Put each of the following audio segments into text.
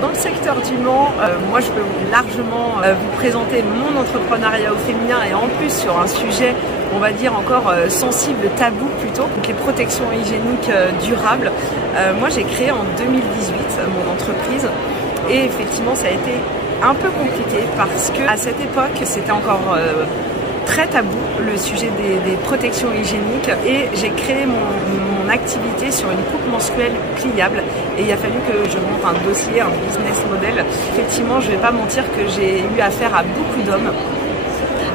dans le secteur du Mans, moi je peux largement vous présenter mon entrepreneuriat au féminin et en plus sur un sujet, on va dire encore sensible, tabou plutôt, donc les protections hygiéniques durables. Moi j'ai créé en 2018 mon entreprise et effectivement ça a été un peu compliqué parce que à cette époque c'était encore très tabou le sujet des protections hygiéniques et j'ai créé mon activité sur une coupe menstruelle pliable et il a fallu que je monte un dossier, un business model. Effectivement, je ne vais pas mentir que j'ai eu affaire à beaucoup d'hommes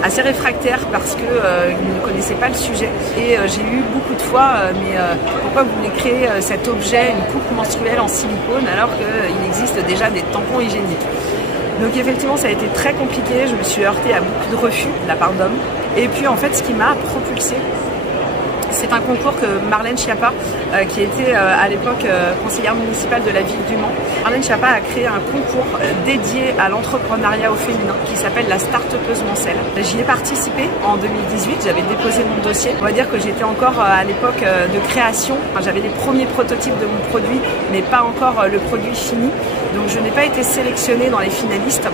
assez réfractaires parce qu'ils ne connaissaient pas le sujet et j'ai eu beaucoup de fois mais pourquoi vous voulez créer cet objet, une coupe menstruelle en silicone alors qu'il existe déjà des tampons hygiéniques. Donc effectivement ça a été très compliqué, je me suis heurtée à beaucoup de refus de la part d'hommes. Et puis en fait ce qui m'a propulsée, c'est un concours que Marlène Schiappa, qui était à l'époque conseillère municipale de la ville du Mans, Marlène Schiappa a créé un concours dédié à l'entrepreneuriat au féminin qui s'appelle la Start-upeuse Mancelle. J'y ai participé en 2018, j'avais déposé mon dossier. On va dire que j'étais encore à l'époque de création, j'avais les premiers prototypes de mon produit, mais pas encore le produit fini. Donc je n'ai pas été sélectionnée dans les finalistes.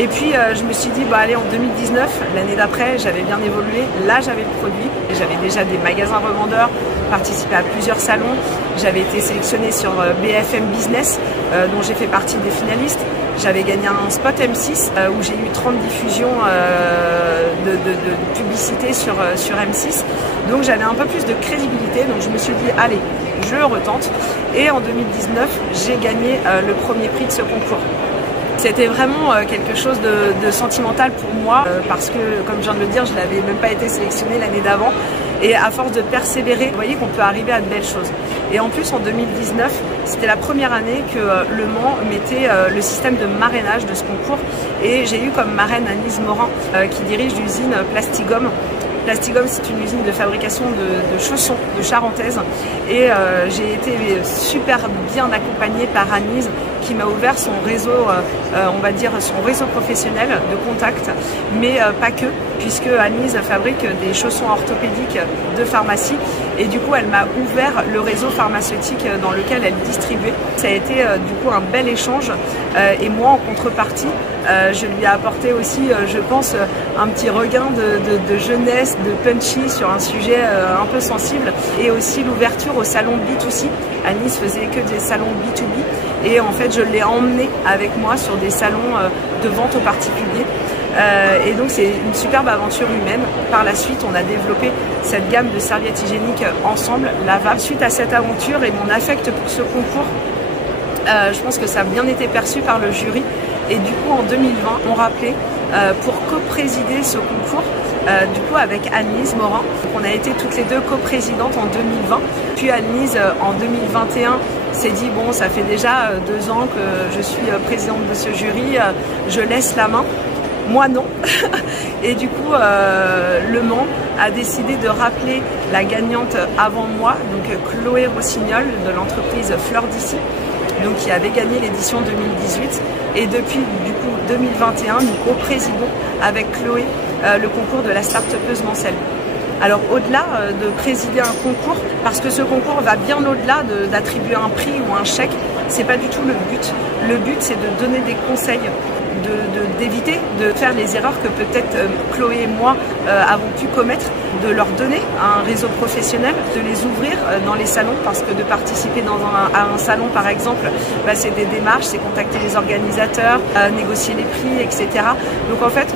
Et puis je me suis dit, bah allez, en 2019, l'année d'après, j'avais bien évolué. Là, j'avais le produit. J'avais déjà des magasins revendeurs, participé à plusieurs salons. J'avais été sélectionnée sur BFM Business, dont j'ai fait partie des finalistes. J'avais gagné un spot M6 où j'ai eu 30 diffusions de publicité sur M6. Donc j'avais un peu plus de crédibilité. Donc je me suis dit, allez, je le retente. Et en 2019, j'ai gagné le premier prix de ce concours. C'était vraiment quelque chose de sentimental pour moi parce que, comme je viens de le dire, je n'avais même pas été sélectionnée l'année d'avant. Et à force de persévérer, vous voyez qu'on peut arriver à de belles choses. Et en plus, en 2019, c'était la première année que Le Mans mettait le système de marrainage de ce concours. Et j'ai eu comme marraine Anise Morin qui dirige l'usine Plastigom. Plastigom, c'est une usine de fabrication de chaussons, de charentaises. Et j'ai été super bien accompagnée par Anise qui m'a ouvert son réseau, on va dire son réseau professionnel de contacts, mais pas que, puisque Anise fabrique des chaussons orthopédiques de pharmacie et du coup elle m'a ouvert le réseau pharmaceutique dans lequel elle distribuait. Ça a été du coup un bel échange et moi en contrepartie je lui ai apporté aussi je pense un petit regain de jeunesse, de punchy sur un sujet un peu sensible et aussi l'ouverture au salon B2C. Anise faisait que des salons B2B et en fait je l'ai emmené avec moi sur des salons de vente aux particuliers. Et donc c'est une superbe aventure humaine. Par la suite on a développé cette gamme de serviettes hygiéniques ensemble, lavables. Suite à cette aventure et mon affect pour ce concours, je pense que ça a bien été perçu par le jury. Et du coup en 2020 on rappelait pour co-présider ce concours du coup avec Anne-Lise Morin. Donc, on a été toutes les deux coprésidentes en 2020. Puis Anne-Lise en 2021 s'est dit bon ça fait déjà 2 ans que je suis présidente de ce jury, je laisse la main. Moi non. Et du coup Le Mans a décidé de rappeler la gagnante avant moi, donc Chloé Rossignol de l'entreprise Fleur d'ici, donc qui avait gagné l'édition 2018. Et depuis du coup 2021, nous co-présidons avec Chloé le concours de la Start-upeuse Mancelle. Alors au-delà de présider un concours, parce que ce concours va bien au-delà d'attribuer un prix ou un chèque, c'est pas du tout le but. Le but c'est de donner des conseils, d'éviter de faire les erreurs que peut-être Chloé et moi avons pu commettre, de leur donner un réseau professionnel, de les ouvrir dans les salons, parce que de participer à un salon par exemple, bah, c'est des démarches, c'est contacter les organisateurs, négocier les prix, etc. Donc en fait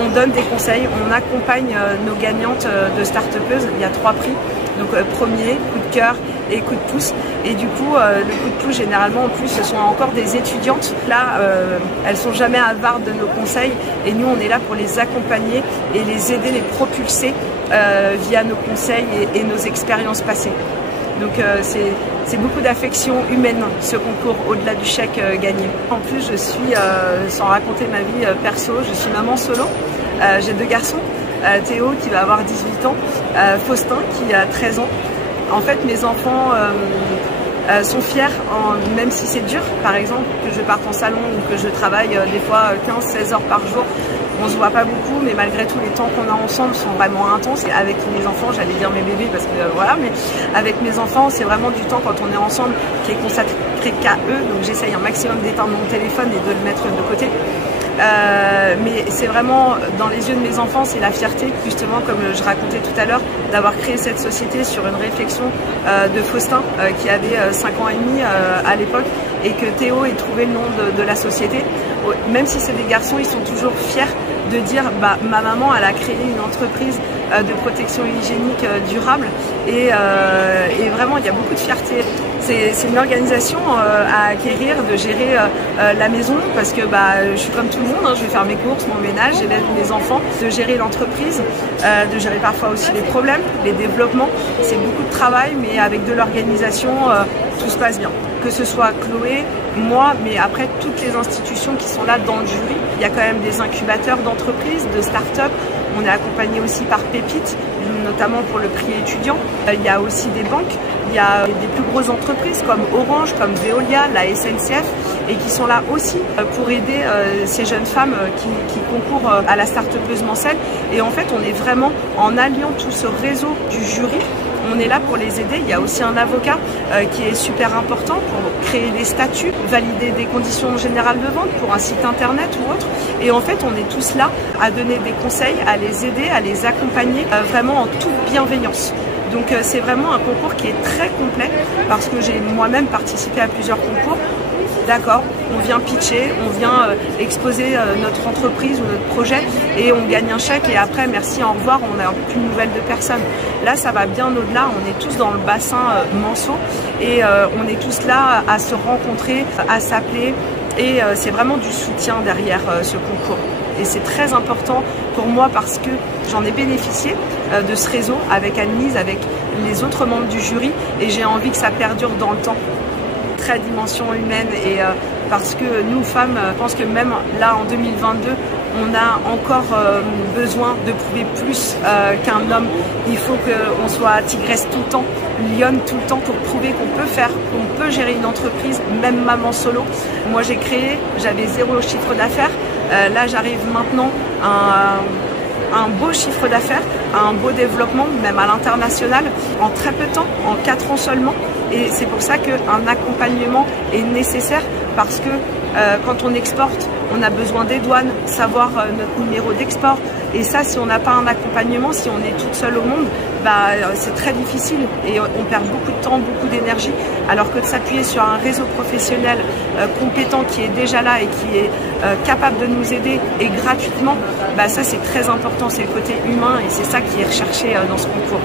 on donne des conseils, on accompagne nos gagnantes de Start-upeuse. Il y a 3 prix, donc premier, coup de cœur et coup de pouce. Et du coup le coup de pouce généralement en plus ce sont encore des étudiantes. Là elles sont jamais avares de nos conseils et nous on est là pour les accompagner et les aider, les propulser via nos conseils et nos expériences passées. Donc c'est beaucoup d'affection humaine ce concours au-delà du chèque gagné. En plus je suis, sans raconter ma vie perso, je suis maman solo. J'ai 2 garçons, Théo qui va avoir 18 ans, Faustin qui a 13 ans. En fait mes enfants sont fiers, même si c'est dur, par exemple que je parte en salon ou que je travaille des fois 15-16 heures par jour. On se voit pas beaucoup, mais malgré tout, les temps qu'on a ensemble sont vraiment intenses. Et avec mes enfants, j'allais dire mes bébés parce que voilà, mais avec mes enfants, c'est vraiment du temps quand on est ensemble qui est consacré qu'à eux. Donc j'essaye un maximum d'éteindre mon téléphone et de le mettre de côté. Mais c'est vraiment dans les yeux de mes enfants, c'est la fierté, justement, comme je racontais tout à l'heure, d'avoir créé cette société sur une réflexion de Faustin qui avait 5 ans et demi à l'époque, et que Théo ait trouvé le nom de la société. Même si c'est des garçons, ils sont toujours fiers de dire bah, ma maman elle a créé une entreprise de protection hygiénique durable, et vraiment il y a beaucoup de fierté. C'est une organisation à acquérir, de gérer la maison, parce que bah, je suis comme tout le monde, hein, je vais faire mes courses, mon ménage, j'élève mes enfants, de gérer l'entreprise, de gérer parfois aussi les problèmes, les développements. C'est beaucoup de travail, mais avec de l'organisation, tout se passe bien. Que ce soit Chloé, moi, mais après toutes les institutions qui sont là dans le jury. Il y a quand même des incubateurs d'entreprises, de start-up. On est accompagné aussi par Pépite, notamment pour le prix étudiant. Il y a aussi des banques, il y a des plus grosses entreprises comme Orange, comme Veolia, la SNCF, et qui sont là aussi pour aider ces jeunes femmes qui concourent à la start-upeuse Mancel. Et en fait, on est vraiment en alliant tout ce réseau du jury. On est là pour les aider. Il y a aussi un avocat qui est super important pour créer des statuts, valider des conditions générales de vente pour un site internet ou autre. Et en fait, on est tous là à donner des conseils, à les aider, à les accompagner vraiment en toute bienveillance. Donc c'est vraiment un concours qui est très complet, parce que j'ai moi-même participé à plusieurs concours. D'accord, on vient pitcher, on vient exposer notre entreprise ou notre projet, et on gagne un chèque, et après merci, au revoir, on n'a plus de nouvelles de personne. Là ça va bien au-delà, on est tous dans le bassin Manceau, et on est tous là à se rencontrer, à s'appeler, et c'est vraiment du soutien derrière ce concours. Et c'est très important pour moi, parce que j'en ai bénéficié de ce réseau avec Anne-Lise, avec les autres membres du jury, et j'ai envie que ça perdure dans le temps. Très dimension humaine, et parce que nous femmes, je pense que même là en 2022, on a encore besoin de prouver plus qu'un homme. Il faut qu'on soit tigresse tout le temps, lionne tout le temps, pour prouver qu'on peut faire, qu'on peut gérer une entreprise, même maman solo. Moi j'ai créé, j'avais 0 chiffre d'affaires, là j'arrive maintenant à un beau chiffre d'affaires, un beau développement, même à l'international, en très peu de temps, en 4 ans seulement. Et c'est pour ça qu'un accompagnement est nécessaire, parce que quand on exporte, on a besoin des douanes, savoir notre numéro d'export. Et ça, si on n'a pas un accompagnement, si on est toute seule au monde, bah, c'est très difficile, et on perd beaucoup de temps, beaucoup d'énergie. Alors que de s'appuyer sur un réseau professionnel compétent qui est déjà là et qui est capable de nous aider, et gratuitement, bah, ça c'est très important, c'est le côté humain, et c'est ça qui est recherché dans ce concours.